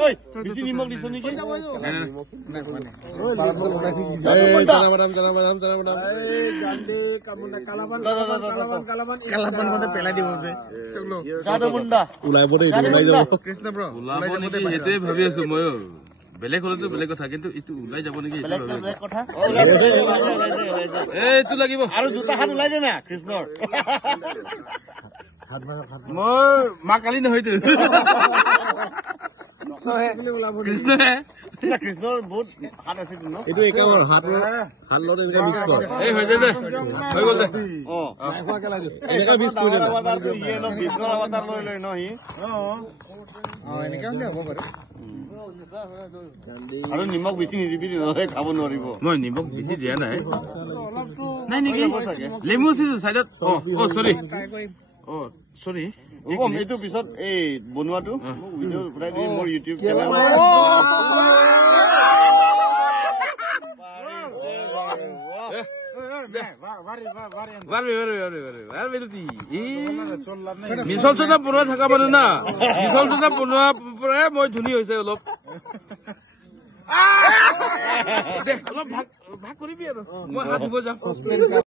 ঐ বেছি নিমখ দিছ নেকি সেইটোৱে ভাবি আছো ময়ো বেলেগ হলেতো বেলেগ কথা কিন্তু এইটো ওলাই যাব নেকি এইটো লাগিব আৰু দুটা হাত ওলাই দে না কৃষ্ণৰ মোৰ মা কালি নহয়তো কৃষ্ণহে কৃষ্ণৰ বহুত হাত আছে ন এইটো একেবাৰে হাত লগত এনেকে মিক্স কৰ এই হৈ যায় দে হৈ গ'ল দে এনেকে মিক্স কৰি দে কৃষ্ণৰ অৱতাৰ লৈ লৈ ন সি এনেকে হলে হ'ব বাৰু আৰু নিমখ বেছি নিদিবি নহলে খাব নোৱাৰিব মই নিমখ বেছি দিয়া নাই নাই নেকি লেমু আছে চাইডত অ চৰি অ চৰি এইটো পিছত এই বনোৱাটো ভিডিঅ' বনাই দিম মোৰ ইউটিউব চেনেল মিছল চদা বনোৱা থকা মানুহ না মিছল চদা বনোৱা পৰাই মই ধনী হৈছে অলপ দে অলপ ভাগ কৰিবি আৰু মই হাত ধুব যাম